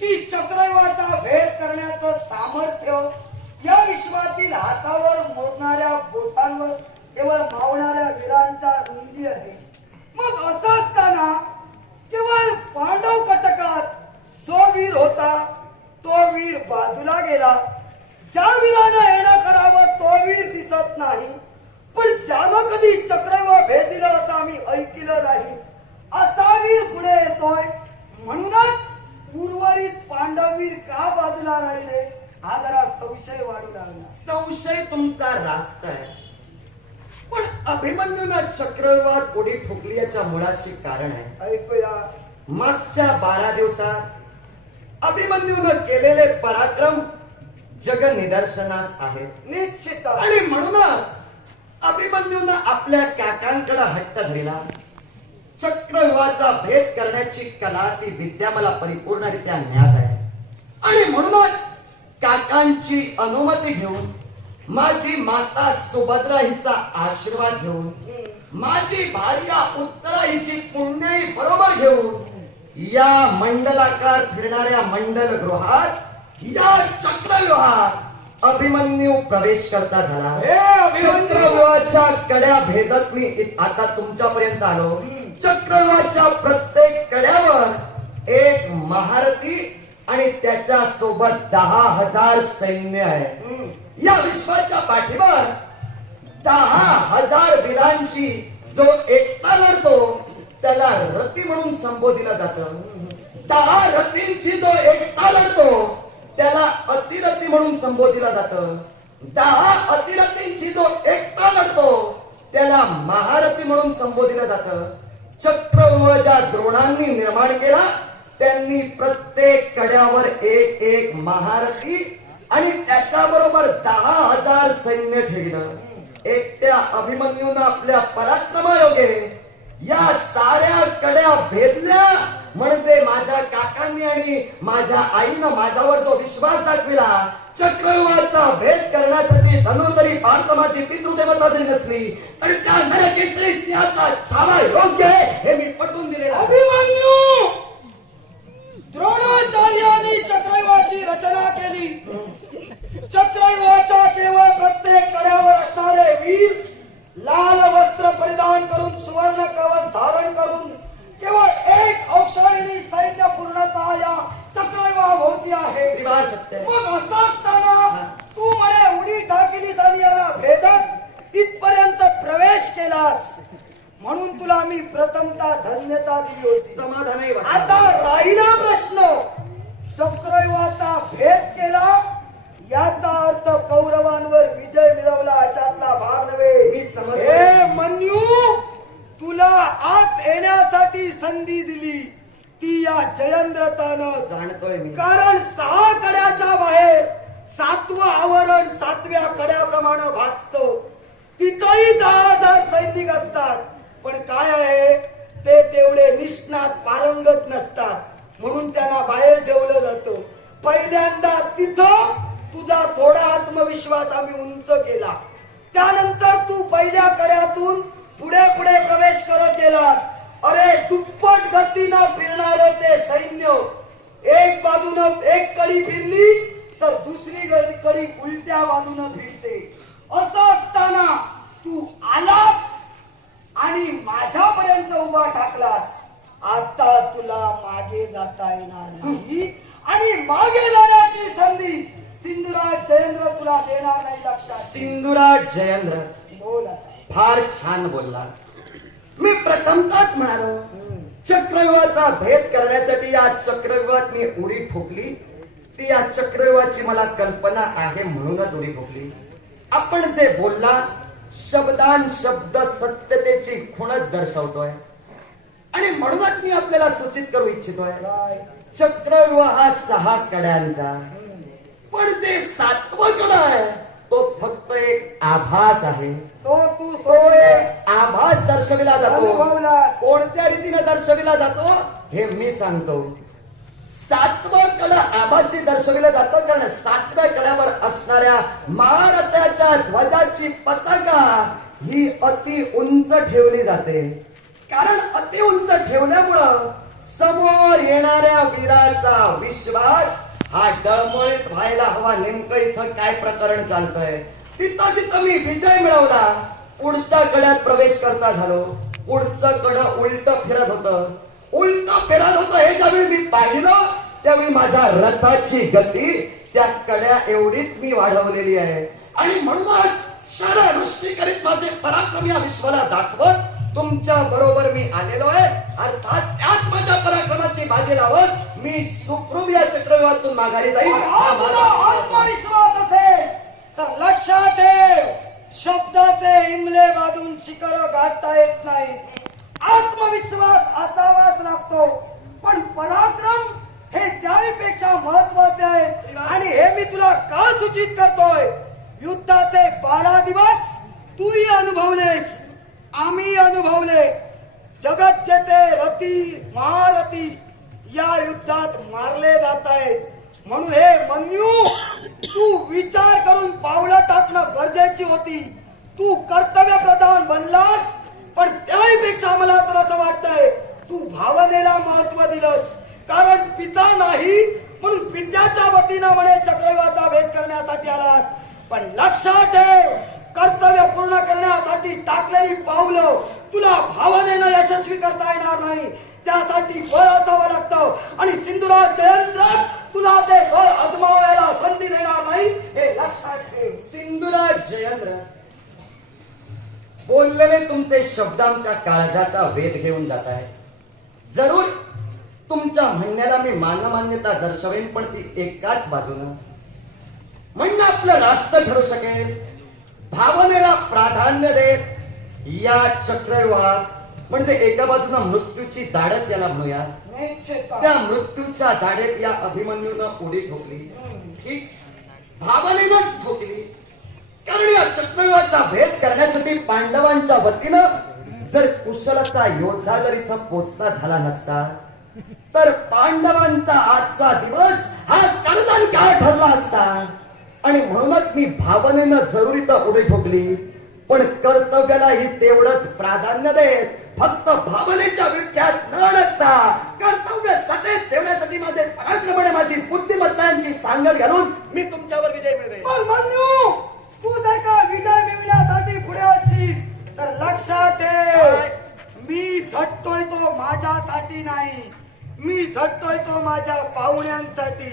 की चक्रव्यूहाचा भेद करण्याचं सामर्थ्य या विश्वातील हातावर मोडणाऱ्या बोटांवर केवळ मावणाऱ्या वीरांचा रुंदी आहे. मग असं असताना केवळ पांडव कटकात जो वीर होता तो वीर बाजूला गेला. ज्या वीरानं येणं करावं तो वीर दिसत नाही. पण ज्यानं कधी चक्रव्यूह भेद दिलं असं आम्ही ऐकलं नाही असा वीर पुढे येतोय म्हणूनच उर्वरित पांडववीर का बाजूला राहिले? हा जरा संशय वाढू लागला. संशय तुमचा रास्त आहे. पण अभिमन्यूनं चक्रवात पुढे ठोकली याच्या मुळाशी कारण आहे. ऐकूया मागच्या बारा दिवसात अभिमन्यूनं केलेले पराक्रम जग निदर्शनास आहेत निश्चित आणि म्हणूनच अभिमन्यूनं आपल्या काकांकडे हट्ट धरला. चक्रव्यूहाचा भेद करण्याची कला ती विद्या मला परिपूर्णरित्या ज्ञात आहे. आणि म्हणूनच काकांची अनुमती घेऊन माझी माता सुभद्रा हिचा आशीर्वाद घेऊन माझी भार्या उत्तरा हिची पुण्याई बरोबर घेऊन या मंडलाकार फिरणाऱ्या मंडल गृहात या चक्रव्यूहात अभिमन्यू प्रवेश करता झाला! चक्रव्यूहाच्या कड्या भेदत मी आता तुमच्यापर्यंत आलो. चक्रव्यूहाच्या प्रत्येक कड्यावर एक महारथी आणि त्याच्या सोबत दहा हजार सैन्य आहे. या विश्वाच्या पाठीवर दहा हजार वीरांशी जो एकटा लढतो त्याला रती म्हणून संबोधिलं जातं. दहा रतींशी जो एकटा लढतो त्याला अतिरथी म्हणून संबोधिलं जातं. दहा अतिरथींशी जो एकटा लढतो त्याला महारथी म्हणून संबोधिलं जातं. चक्रव्यूह ज्या द्रोणांनी निर्माण केला. त्यांनी प्रत्येक कड्यावर एक एक महारथी आणि त्याच्याबरोबर दहा हजार सैन्य ठेवलं. एकट्या अभिमन्यून आपल्या पराक्रमायोगे या साऱ्या कड्या भेदल्या म्हणजे माझ्या काकांनी आणि माझ्या आईनं माझ्यावर जो विश्वास दाखविला चक्रवाचा भेद करण्यासाठी धनुर्धरी पार्थमाची पितृदेवता जरी नसली तर त्या नरकेसरी सिंहाचा छावा योग्य आहे हे मी पटवून दिलेलं अभिमान अभिमन्यू द्रोणाचार्यांनी चक्रव्यूहाची रचना केली चक्रव्यूहाच्या केवळ प्रत्येक कड्यावर असणारे वीर लाल वस्त्र परिधान करून सुवर्ण कवच धारण करून केवळ एक औक्षायणी सैन्य पूर्णतः या चक्रव्यूहा होती आहे त्रिवार सत्य आहे. मग असं असताना तू म्हणे उडी टाकलीस आणि यांना भेदत इथपर्यंत प्रवेश केलास म्हणून तुला मी प्रथमता धन्यता दिली होती. समाधानही वाटलं. आता राहिला प्रश्न. चक्रव्यूहाचा भेद केला याचा अर्थ कौरवांवर विजय मिळवला अशातला भाग नव्हे. हे मन्यू तुला आत येण्यासाठी संधी दिली. ती या जयंद्रतानं. जाणतोय कारण सहा कड्याच्या बाहेर सातवं आवरण सातव्या कड्याप्रमाणे भासतो. तिथंही दहा हजार सैनिक असतात. पण काय आहे? ते तेवढे निष्णात पारंगत नसतात. म्हणून त्यांना बाहेर ठेवलं जातं. पहिल्यांदा तिथं तुझा थोडा आत्मविश्वास आम्ही उंच केला. त्यानंतर तू पहिल्या कड्यातून पुढे पुढे प्रवेश करत गेलात अरे दुप्पट गतीनं फिरणार ते सैन्य. एक बाजूनं एक कडी फिरली तर दुसरी कडी उलट्या बाजूनं फिरते. असं असताना तू आलास आणि माझ्यापर्यंत उभा टाकलास आता तुला मागे जाता येणार नाही आणि मागे जाण्याची संधी सिंधुराज जयेंद्र तुला देणार नाही लक्षात ठेव. सिंधुराज जयेंद्र बोल आता. फार छान बोलला मी प्रथमताच म्हणालो. चक्रव्यूहाचा भेद करण्यासाठी या चक्रव्यूहात मी उडी ठोकली ती या चक्रव्यूहाची मला कल्पना आहे म्हणूनच उडी ठोकली आपण जे बोलला शब्दान शब्द सत्यतेची खुणच दर्शवतोय. आणि म्हणूनच मी आपल्याला सूचित करू इच्छितोय? चक्रव्यूह हा सहा कड्यांचा. पण जे सातवं कड आहे तो फक्त एक आभास आहे. तो तू आभास दर्शविला जातो. कोणत्या रीतीने दर्शविला जातो हे मी सांगतो. सातवं कड आभासी दर्शविलं जातं कारण सातव्या कड्यावर असणाऱ्या महारथाच्या ध्वजाची पताका ही अति उंच ठेवली जाते. कारण अति उंच ठेवल्यामुळं समोर येणाऱ्या वीराचा विश्वास हा डळमळीत व्हायला हवा. नेमकं इथं काय प्रकरण चालतंय? तिथं जिथं मी विजय मिळवला पुढच्या कड्यात प्रवेश करता झालो. पुढचं कड उलट फिरत होतं. उलट फिरत होत. हे ज्यावेळी मी पाहिलं त्यावेळी माझ्या रथाची गती त्या कड्या एवढीच मी वाढवलेली आहे. आणि म्हणूनच शरवृष्टी करीत माझे पराक्रम या विश्वाला दाखवत तुमच्या बरोबर मी आलेलो आहे. अर्थात त्याच माझ्या पराक्रमाची बाजी लावत मी सुखरूप या चक्रव्यूहातून माघारी जाईल आत्मविश्वास असेल तर लक्षात ठेव शब्दाचे इमले बाजून शिखर गाठता येत नाही आत्मविश्वास असावाच लागतो. पण पराक्रम हे त्याहीपेक्षा महत्त्वाचे आहे. आणि हे मी तुला का सूचित करतोय? युद्धाचे बारा दिवस तूही अनुभवलेस. आम्ही अनुभवले. जगत जेते रती महारथी या युद्धात मारले जात आहेत म्हणून हे मन्यू तू विचार करून पावलं टाकणं गरजेची होती. तू कर्तव्य प्रधान बनलास. पण त्याही पेक्षा मला तर असं वाटतंय तू भावनेला महत्त्व दिलंस. कारण पिता नाही म्हणून पित्याच्या वतीनं म्हणे चक्रव्यूहाचा भेद करण्यासाठी आलास. पण लक्षात ठेव कर्तव्य पूर्ण करण्यासाठी टाकलेली पावलं तुला भावनेनं यशस्वी करता येणार नाही. त्यासाठी बळ असावं लागतं आणि सिंधुराज जयंत्र तुला ते बळ अजमावायला संधी देणार नाही हे लक्षात ठेव. सिंधुराज जयंत्र बोललेले तुमचे शब्द आमच्या काळजाचा वेध घेऊन जात आहे जरूर तुमच्या म्हणण्याला मी मानमान्यता दर्शवेन पण ती एकाच बाजूनं. म्हणणं आपलं रास्त ठरू शकेल. भावनेला प्राधान्य देत या चक्रव्यूहात म्हणजे एका बाजूनं मृत्यूची दाडच याला म्हणूया. त्या मृत्यूच्या दाढेत या अभिमन्यूनं उडी ठोकली. ठीक? भावनेनंच ठोकली. कारण या चक्रव्यूहाचा भेद करण्यासाठी पांडवांच्या वतीनं जर कुशल असा योद्धा जर इथं पोचता झाला नसता तर पांडवांचा आजचा दिवस हा कर्दन काळ ठरला असता. आणि म्हणूनच मी भावनेनं जरुरी तर उडी ठोकली. पण कर्तव्यालाही तेवढंच प्राधान्य देत फक्त भावनेच्या विख्यात न अडकता कर्तव्य सदैव ठेवण्यासाठी माझे पराक्रमणे माझी बुद्धिमत्तांची सांगड घालून मी तुमच्यावर विजय मिळवेल तू जर का विजय मिळवण्यासाठी पुढे असशील तर लक्षात ठेव मी झटतोय तो माझ्यासाठी नाही. मी झटतोय तो माझ्या पाहुण्यांसाठी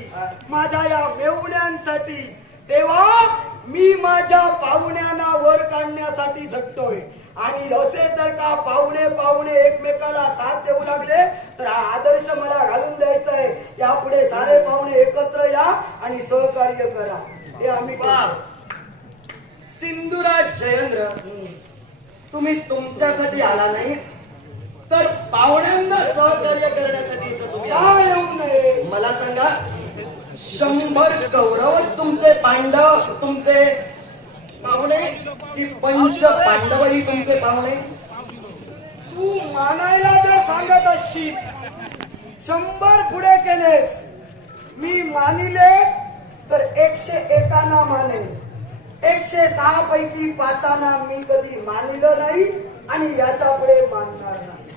माझ्या या मेवण्यांसाठी. तेव्हा मी माझ्या पाहुण्यांना वर काढण्यासाठी झटतोय. आणि असे जर का पाहुणे पाहुणे एकमेकाला साथ देऊ लागले तर हा आदर्श मला घालून द्यायचा आहे. यापुढे सारे पाहुणे एकत्र या आणि सहकार्य करा. हे आम्ही सिंधुराज जयेंद्र तुम्ही तुमच्यासाठी आला नाही तर पाहुण्यांना सहकार्य करण्यासाठी इथं तुम्ही आला. का येऊ नये? मला सांगा शंभर कौरवच तुमचे पांडव तुमचे पाहुणे? की पंच पांडवही तुमचे पाहुणे? तू मानायला जर सांगत असशील शंभर पुढे केलेस. मी मानिले तर एकशे एकाना मानेल एकशे सहा पैकी पाचाना मी कधी मानिलं नाही आणि याच्यापुढे मानणार नाही.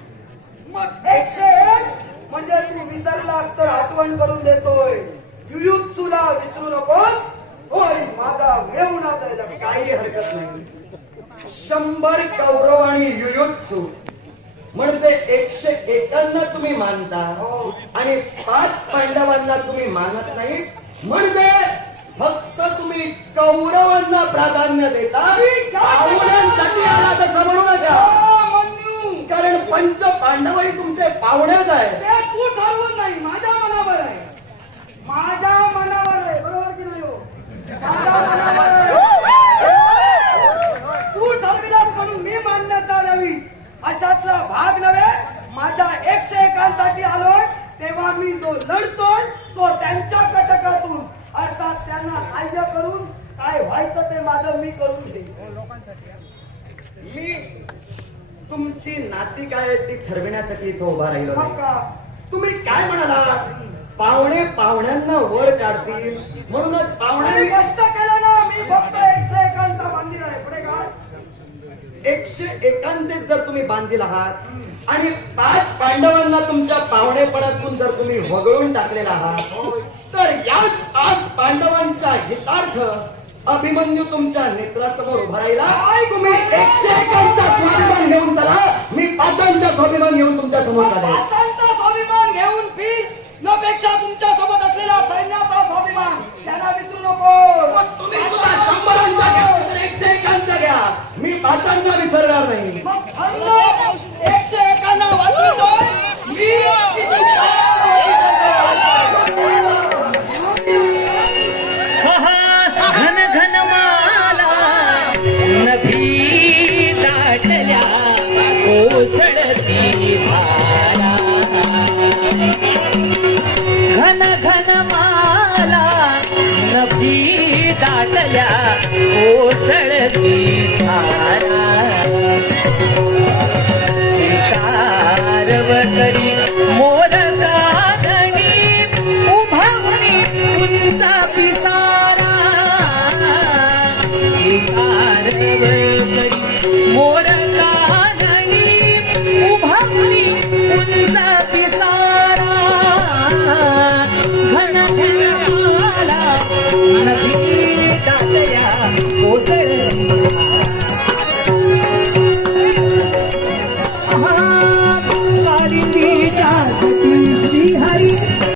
मग एकशे एक म्हणजे तू विसरलास तर आठवण करून देतोय. युयुत्सूला विसरू नकोस. होय माझा मेहुणाचा लक्ष काही हरकत नाही. शंभर कौरव आणि युयुत्सु म्हणजे एकशे एकांना तुम्ही मानता हो. आणि पाच पांडवांना तुम्ही मानत नाही. म्हणजे फक्त तुम्ही कौरवांना प्राधान्य देता पाहुण्यांसाठी आला तर म्हणू नका कारण पंच पांडवही तुमचे पाहुणेच आहे ते तू ठरवत नाही माझ्या मनावर आहे माझ्या मनावर आहे बरोबर की नाही हो? माझ्या मनावर आहे. तू ठरविलास म्हणून मी मान्यता द्यावी अशातला भाग नव्हे माझ्या एकशे एकांसाठी आलोय तेव्हा मी जो लढतोय तो त्यांच्या कटकातून अर्थात त्यांना सहाय्य करून काय व्हायचं ते माझं मी करून देईन मी तुमची नाती काय ती ठरविण्यासाठी इथं उभा राहिलो नाही. का? तुम्ही काय म्हणाला पाहुणे पाहुण्यांना वर काढतील. म्हणूनच पाहुणे कष्ट केलं ना मी फक्त एकशे एकांचा मंदिर आहे. पुढे काय एकशे एकांचे जर तुम्ही बांधील आहात आणि पाच पांडवांना तुमच्या पाहुणेपणातून जर तुम्ही वगळून टाकलेला आहात तर याच पाच पांडवांच्या हितार्थ अभिमन्यू तुमच्या नेत्रासमोर उभा राहिला. तुम्ही एकशे एकांचा स्वाभिमान घेऊन चला. मी पाचांचा स्वाभिमान घेऊन तुमच्यासमोर पाटांचा स्वाभिमान घेऊन फिर न पेक्षा तुमच्यासोबत असलेला सैन्याचा स्वाभिमान. त्याला विसरू नको. तुम्ही सुद्धा शंभरांचा घ्या एकशे एकांचा घ्या. मी पाचांना विसरणार नाही. नभी दाटल्या कोसळती धारा.